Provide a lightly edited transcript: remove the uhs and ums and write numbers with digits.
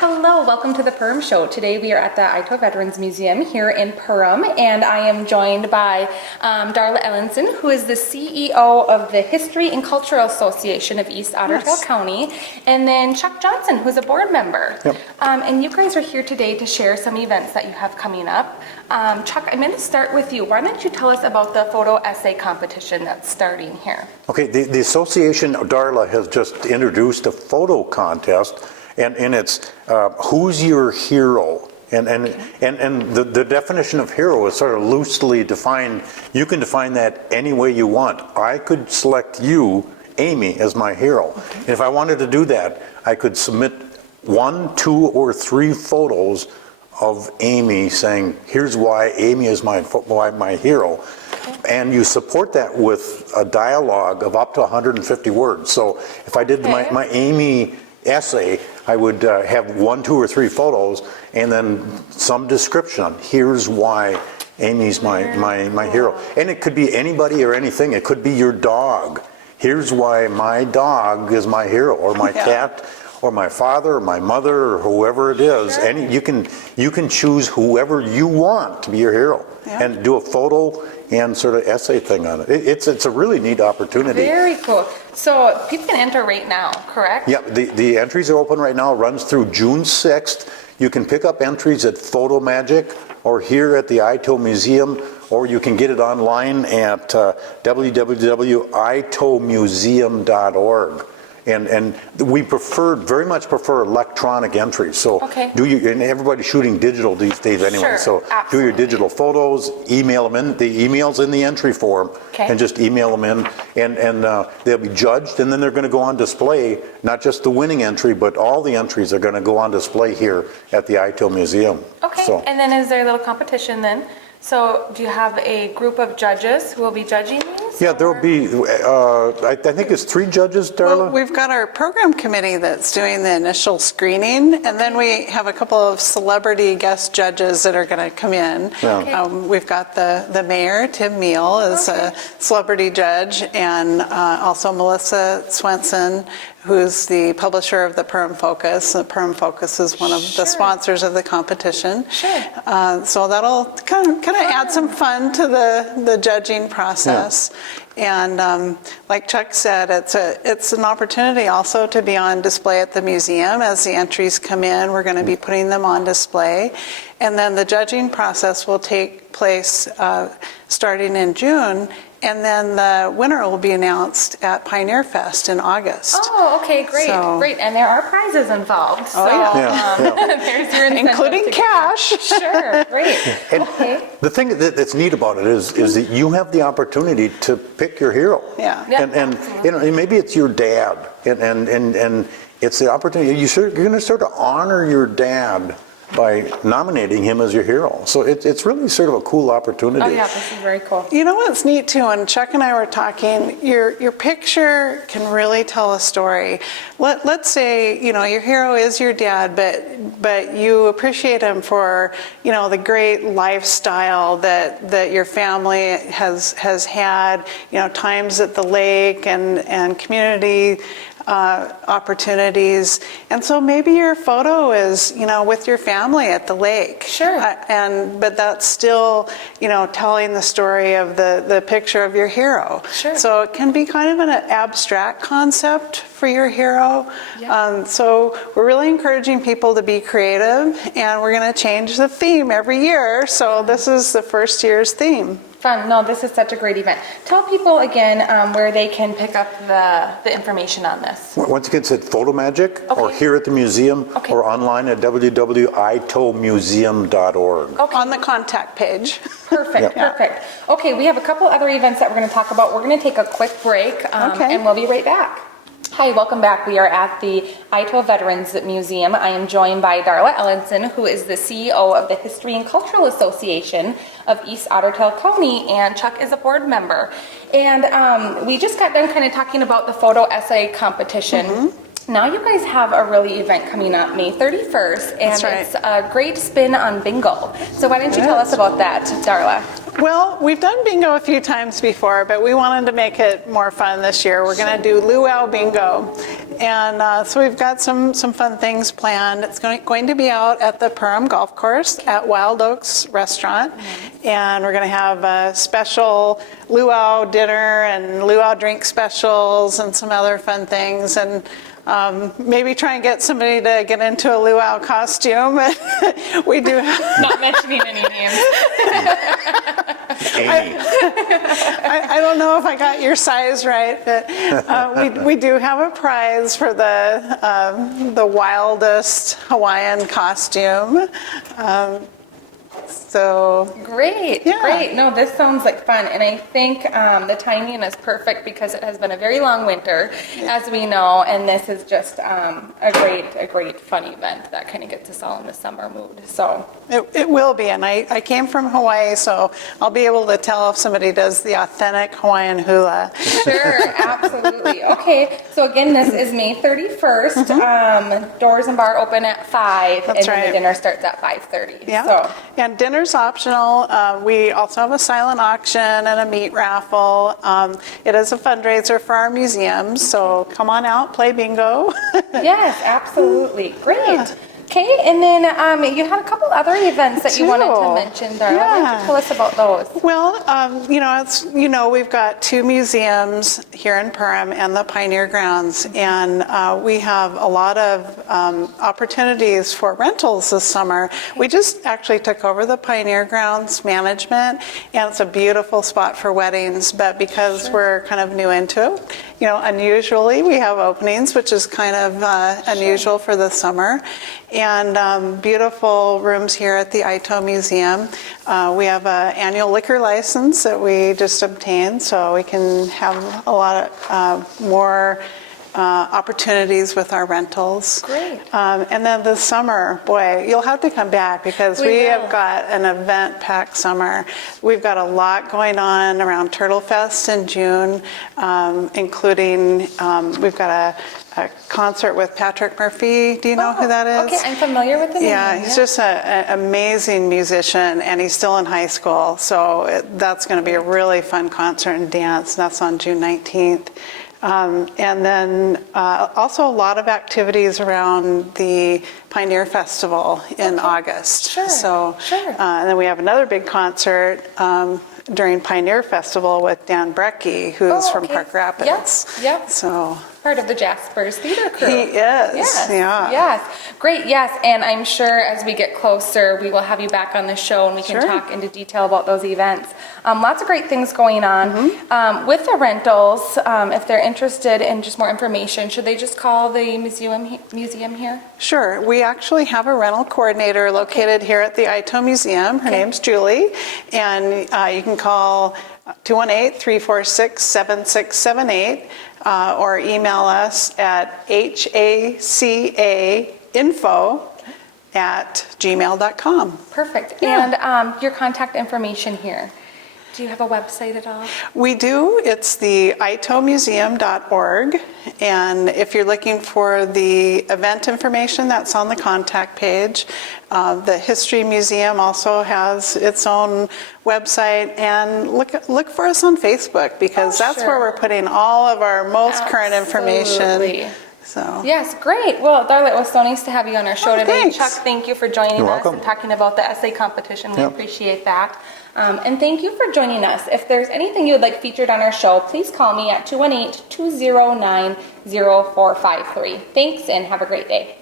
Hello, welcome to the Perham Show. Today we are at the Ito Veterans Museum here in Perham, and I am joined by Darla Ellenson, who is the CEO of the History and Cultural Association of East Otter Tail County, and then Chuck Johnson, who's a board member. Yep. And you guys are here today to share some events that you have coming up. Chuck, I'm going to start with you. Why don't you tell us about the photo essay competition that's starting here? Okay, the association, Darla, has just introduced a photo contest, and it's who's your hero? And the definition of hero is sort of loosely defined. You can define that any way you want. I could select you, Amy, as my hero. Okay. And if I wanted to do that, I could submit 1, 2, or 3 photos of Amy saying, here's why Amy is my hero. And you support that with a dialogue of up to 150 words. So if I did my Amy essay, I would have 1, 2, or 3 photos and then some description. Here's why Amy's my hero. And it could be anybody or anything. It could be your dog. Here's why my dog is my hero, or my cat, or my father, or my mother, or whoever it is. Sure. You can choose whoever you want to be your hero, and do a photo and sort of essay thing on it. It's a really neat opportunity. Very cool. So people can enter right now, correct? Yeah, the entries are open right now. It runs through June 6th. You can pick up entries at Photo Magic or here at the Ito Museum, or you can get it online at www.itomuseum.org. And we very much prefer electronic entries. So and everybody's shooting digital these days anyway. Sure, so absolutely. Do your digital photos, email them in. The email's in the entry form, and just email them in, and they'll be judged, and then they're going to go on display. Not just the winning entry, but all the entries are going to go on display here at the Ito Museum. Okay. So. And then is there a little competition then? So do you have a group of judges who will be judging these? Yeah, there will be, I think it's 3 judges, Darla? Well, we've got our program committee that's doing the initial screening, and then we have a couple of celebrity guest judges that are going to come in. Yeah. We've got the mayor, Tim Meal, is a celebrity judge, and also Melissa Swenson, who's the publisher of the Perham Focus. The Perham Focus is one of the sponsors of the competition. Sure. So that'll kind of add some fun to the judging process. And like Chuck said, it's an opportunity also to be on display at the museum. As the entries come in, we're going to be putting them on display. And then the judging process will take place starting in June. And then the winner will be announced at Pioneer Fest in August. Oh, okay, great, great. And there are prizes involved. So there's your incentive, including cash. Sure, great. And the thing that's neat about it is that you have the opportunity to pick your hero. Yeah. And maybe it's your dad, and it's the opportunity. You're going to sort of honor your dad by nominating him as your hero. So it's really sort of a cool opportunity. Oh yeah, this is very cool. You know what's neat too, and Chuck and I were talking, your picture can really tell a story. Let's say, your hero is your dad, but you appreciate him for, the great lifestyle that your family has had, times at the lake and community opportunities. And so maybe your photo is, with your family at the lake. Sure. But that's still, telling the story of the picture of your hero. Sure. So it can be kind of an abstract concept for your hero. Yeah. So we're really encouraging people to be creative, and we're going to change the theme every year. So this is the first year's theme. Fun. No, this is such a great event. Tell people again where they can pick up the information on this. Once again, it's at Photo Magic, or here at the museum, or online at www.itomuseum.org. On the contact page. Perfect, perfect. Okay, we have a couple other events that we're going to talk about. We're going to take a quick break, and we'll be right back. Hi, welcome back. We are at the Ito Veterans Museum. I am joined by Darla Ellenson, who is the CEO of the History and Cultural Association of East Otter Tail County, and Chuck is a board member. And we just got done kind of talking about the photo essay competition. Now you guys have a really event coming up May 31st, and it's a great spin on bingo. So why don't you tell us about that, Darla? Well, we've done bingo a few times before, but we wanted to make it more fun this year. We're going to do luau bingo. And so we've got some fun things planned. It's going to be out at the Perham Golf Course at Wild Oaks Restaurant. And we're going to have a special luau dinner and luau drink specials and some other fun things. And maybe try and get somebody to get into a luau costume. We do have... Not mentioning any names. Amy. I don't know if I got your size right, but we do have a prize for the wildest Hawaiian costume. So Great, yeah. great. No, this sounds like fun, and I think the timing is perfect because it has been a very long winter, as we know, and this is just a great fun event that kind of gets us all in the summer mood. So it will be, and I came from Hawaii, so I'll be able to tell if somebody does the authentic Hawaiian hula. sure, absolutely. Okay, so again, this is May 31st. Doors and bar open at 5, That's and then right. the dinner starts at 5:30. Yeah, So. and dinner's optional. We also have a silent auction and a meat raffle. It is a fundraiser for our museums, so come on out, play bingo. Yes, absolutely. Great. Okay, and then you had a couple other events that you wanted to mention, Darla. Why don't you tell us about those? Well, we've got 2 museums here in Perham and the Pioneer Grounds, and we have a lot of opportunities for rentals this summer. We just actually took over the Pioneer Grounds management, and it's a beautiful spot for weddings, but because we're kind of new into it, unusually we have openings, which is kind of unusual for the summer. And beautiful rooms here at the Ito Museum. We have an annual liquor license that we just obtained, so we can have a lot of more opportunities with our rentals. Great. And then this summer, boy, you'll have to come back because we have got an event-packed summer. We've got a lot going on around Turtle Fest in June, including we've got a concert with Patrick Murphy. Do you know who that is? Okay, I'm familiar with the name. Yeah, he's just an amazing musician, and he's still in high school. So that's going to be a really fun concert and dance. That's on June 19th. And then also a lot of activities around the Pioneer Festival in August. Sure, So, sure. And then we have another big concert during Pioneer Festival with Dan Brecky, who's from Park Rapids. Yep. So Part of the Jaspers Theater crew. he is. Yes. Yeah. Yes. Great. Yes. And I'm sure as we get closer, we will have you back on the show and we can Sure. talk into detail about those events. Lots of great things going on. With the rentals, if they're interested in just more information, should they just call the museum here? Sure. We actually have a rental coordinator located here at the Ito Museum. Her name's Julie, and you can call 218-346-7678 or email us at hacainfo@gmail.com. Perfect. Yeah. And your contact information here. Do you have a website at all? We do. It's the itomuseum.org. And if you're looking for the event information, that's on the contact page. The History Museum also has its own website. And look for us on Facebook because that's where we're putting all of our most current information. So. Yes, great. Well, Darla, it was so nice to have you on our show today. Thanks. Chuck, thank you for joining You're us welcome. and talking about the essay competition. We appreciate that. And thank you for joining us. If there's anything you would like featured on our show, please call me at 218-209-0453. Thanks and have a great day.